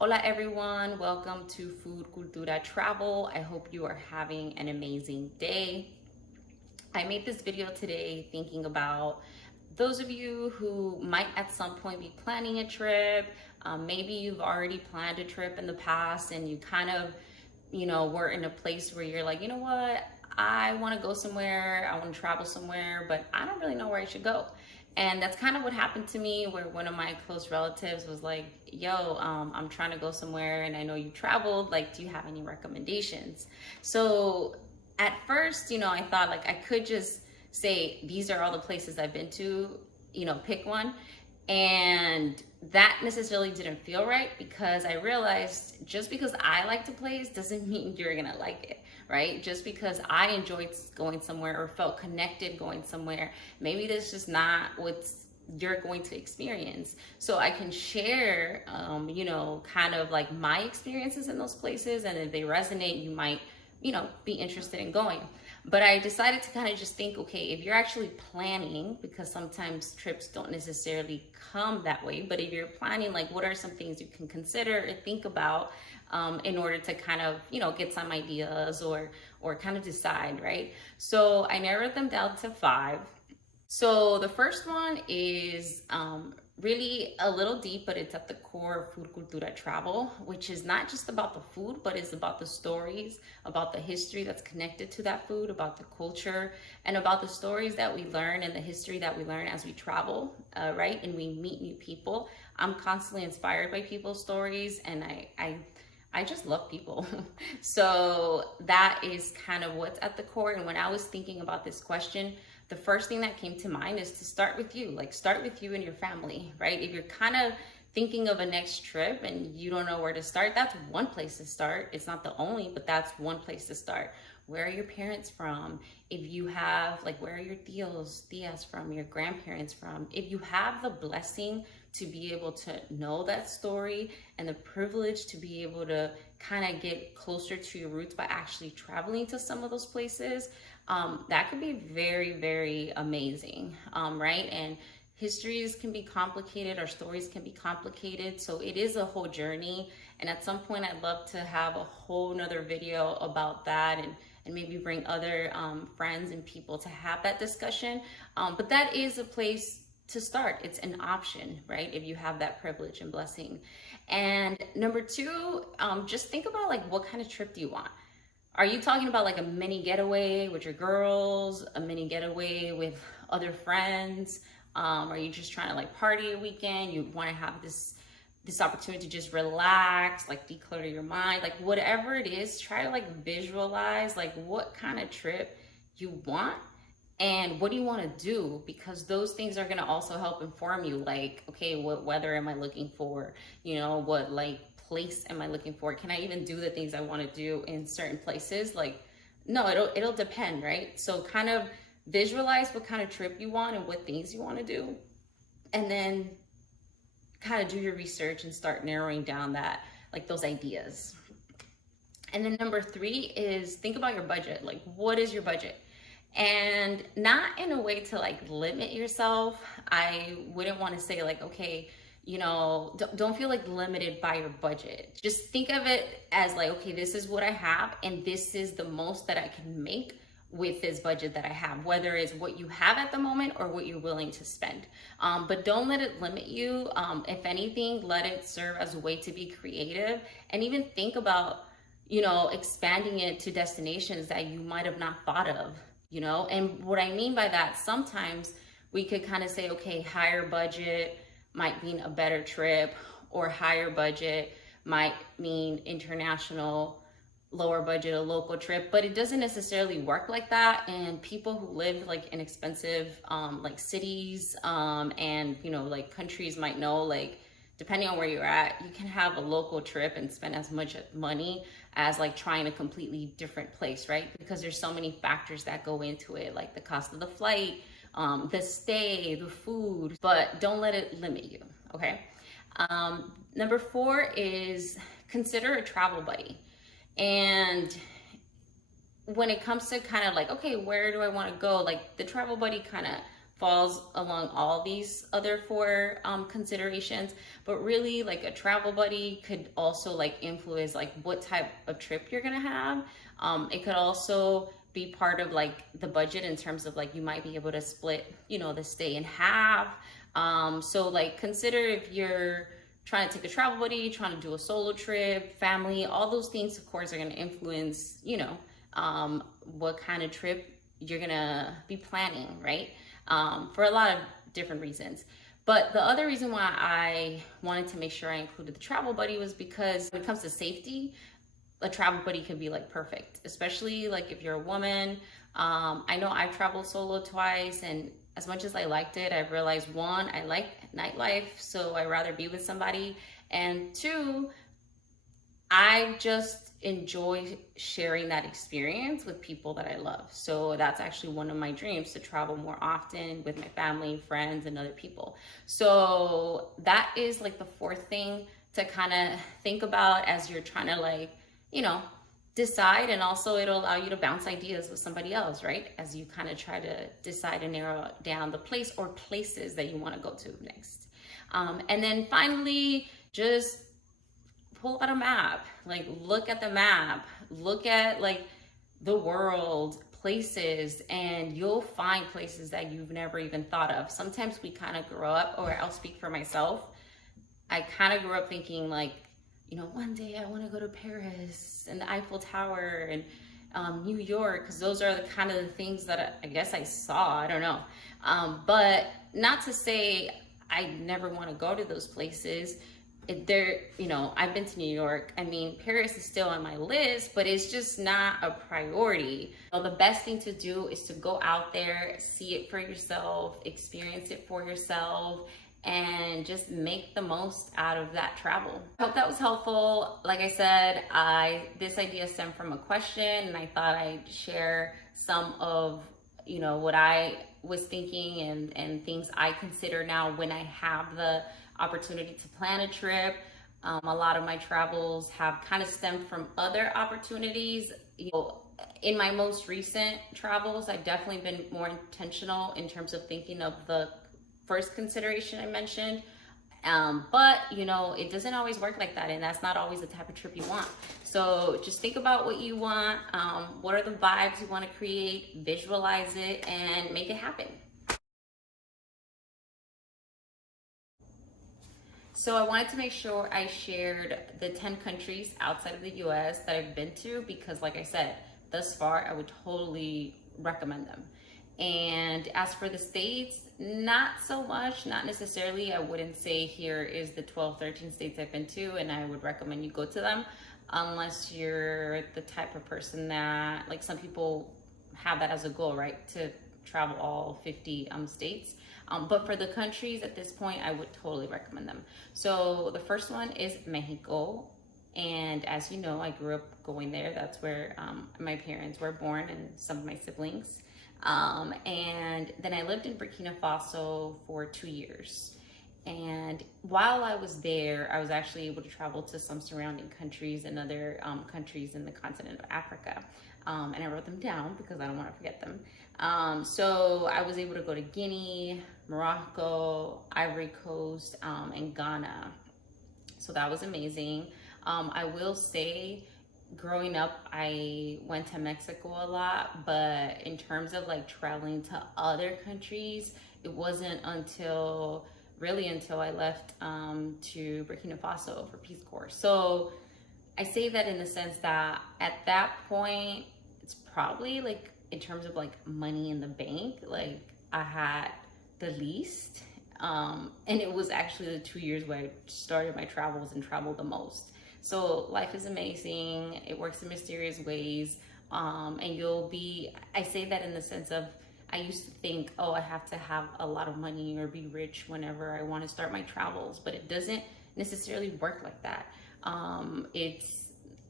Hola everyone, welcome to Food.Cultura.Travel. I hope you are having an amazing day. I made this video today thinking about those of you who might at some point be planning a trip. Maybe you've already planned a trip in the past and you kind of, were in a place where you're like, you know what, I want to go somewhere, I want to travel somewhere, but I don't really know where I should go. And that's kind of what happened to me, where one of my close relatives was like, yo, I'm trying to go somewhere and I know you traveled, like, do you have any recommendations? So at first, I thought like I could just say, these are all the places I've been to, pick one. And that necessarily didn't feel right, because I realized just because I liked a place doesn't mean you're gonna like it, right? Just because I enjoyed going somewhere or felt connected going somewhere, maybe that's just not what you're going to experience. So I can share, kind of like my experiences in those places, and if they resonate, you might, be interested in going. But I decided to kind of just think, okay, if you're actually planning, because sometimes trips don't necessarily come that way, but if you're planning, like, what are some things you can consider or think about in order to kind of, get some ideas or kind of decide, right? So I narrowed them down to 5. So the first one is really a little deep, but it's at the core of food cultura travel, which is not just about the food, but it's about the stories, about the history that's connected to that food, about the culture, and about the stories that we learn and the history that we learn as we travel, right? And we meet new people. I'm constantly inspired by people's stories, and I just love people. So that is kind of what's at the core. And when I was thinking about this question, the first thing that came to mind is to start with you, like start with you and your family, right? If you're kind of thinking of a next trip and you don't know where to start, that's one place to start. It's not the only, but that's one place to start. Where are your parents from? If you have, like, where are your tias from, your grandparents from? If you have the blessing to be able to know that story and the privilege to be able to kind of get closer to your roots by actually traveling to some of those places, that could be very, very amazing, right? And histories can be complicated, our stories can be complicated, so it is a whole journey. And at some point, I'd love to have a whole nother video about that, and maybe bring other friends and people to have that discussion. But that is a place to start. It's an option, right? If you have that privilege and blessing. And number 2, just think about, like, what kind of trip do you want? Are you talking about like a mini getaway with your girls, a mini getaway with other friends? Are you just trying to like party a weekend? You want to have this opportunity to just relax, like declutter your mind, like whatever it is, try to like visualize like what kind of trip you want and what do you want to do, because those things are going to also help inform you, like, okay, what weather am I looking for, what like place am I looking for, can I even do the things I want to do in certain places? Like, no, it'll depend, right? So kind of visualize what kind of trip you want and what things you want to do, and then kind of do your research and start narrowing down that, like, those ideas. And then number 3 is think about your budget. Like, what is your budget? And not in a way to like limit yourself. I wouldn't want to say like, okay, don't feel like limited by your budget. Just think of it as like, okay, this is what I have and this is the most that I can make with this budget that I have, whether it's what you have at the moment or what you're willing to spend. But don't let it limit you. If anything, let it serve as a way to be creative, and even think about, expanding it to destinations that you might have not thought of, And what I mean by that, sometimes we could kind of say, okay, higher budget might mean a better trip, or higher budget might mean international, lower budget a local trip, but it doesn't necessarily work like that. And people who live like in expensive like cities and like countries might know, like, depending on where you're at, you can have a local trip and spend as much money as like trying a completely different place, right? Because there's so many factors that go into it, like the cost of the flight, the stay, the food, but don't let it limit you, okay? Number 4 is consider a travel buddy. And when it comes to kind of like, okay, where do I want to go? Like, the travel buddy kind of falls along all these other four considerations. But really, like, a travel buddy could also like influence like what type of trip you're gonna have. It could also be part of like the budget, in terms of like you might be able to split, you know, the stay in half. So like, consider if you're trying to take a travel buddy, trying to do a solo trip, family, all those things, of course, are going to influence, you know, what kind of trip you're going to be planning, right? For a lot of different reasons. But the other reason why I wanted to make sure I included the travel buddy was because when it comes to safety, a travel buddy can be like perfect, especially like if you're a woman. I know I've traveled solo twice, and as much as I liked it, I've realized, one, I like nightlife, so I'd rather be with somebody, and two, I just enjoy sharing that experience with people that I love. So that's actually one of my dreams, to travel more often with my family, friends, and other people. So that is like the fourth thing to kind of think about as you're trying to like, you know, decide. And also it'll allow you to bounce ideas with somebody else, right? As you kind of try to decide and narrow down the place or places that you want to go to next. And then finally, just pull out a map, like look at the map, look at like the world, places, and you'll find places that you've never even thought of. Sometimes we kind of grow up, or I'll speak for myself, I kind of grew up thinking like, you know, one day I want to go to Paris and the Eiffel Tower and New York, because those are the kind of the things that I guess I saw. I don't know. But not to say I never want to go to those places. There, you know, I've been to New York. I mean, Paris is still on my list, but it's just not a priority. So the best thing to do is to go out there, see it for yourself, experience it for yourself, and just make the most out of that travel. I hope that was helpful. Like I said, this idea stemmed from a question, and I thought I'd share some of, you know, what I was thinking and things I consider now when I have the opportunity to plan a trip. A lot of my travels have kind of stemmed from other opportunities. You know, in my most recent travels, I've definitely been more intentional in terms of thinking of the first consideration I mentioned. But you know, it doesn't always work like that, and that's not always the type of trip you want. So just think about what you want, what are the vibes you want to create, visualize it, and make it happen. So I wanted to make sure I shared the 10 countries outside of the US that I've been to, because like I said, thus far, I would totally recommend them. And as for the states, not so much, not necessarily. I wouldn't say here is the 12, 13 states I've been to, and I would recommend you go to them, unless you're the type of person that, like, some people have that as a goal, right? To travel all 50 states. But for the countries at this point, I would totally recommend them. So the first one is Mexico. And as you know, I grew up going there. That's where my parents were born and some of my siblings. And then I lived in Burkina Faso for 2 years. And while I was there, I was actually able to travel to some surrounding countries and other countries in the continent of Africa. And I wrote them down because I don't want to forget them. So I was able to go to Guinea, Morocco, Ivory Coast, and Ghana. So that was amazing. I will say, growing up, I went to Mexico a lot, but in terms of like traveling to other countries, it wasn't until I left to Burkina Faso for Peace Corps. So I say that in the sense that at that point, it's probably like, in terms of like money in the bank, like I had the least. And it was actually the 2 years where I started my travels and traveled the most. So life is amazing. It works in mysterious ways. And I say that in the sense of, I used to think, oh, I have to have a lot of money or be rich whenever I want to start my travels, but it doesn't necessarily work like that.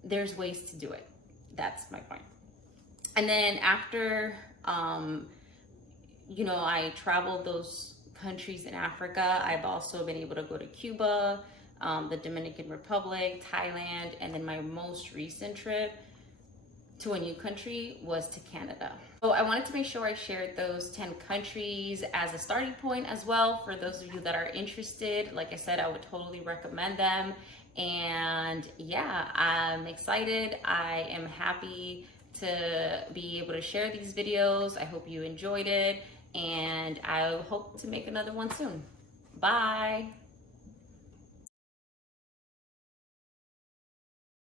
There's ways to do it. That's my point. And then after, you know, I traveled those countries in Africa, I've also been able to go to Cuba, the Dominican Republic, Thailand, and then my most recent trip, to a new country was to Canada. So I wanted to make sure I shared those 10 countries as a starting point as well for those of you that are interested. Like I said, I would totally recommend them. And yeah, I'm excited. I am happy to be able to share these videos. I hope you enjoyed it, and I hope to make another one soon. Bye.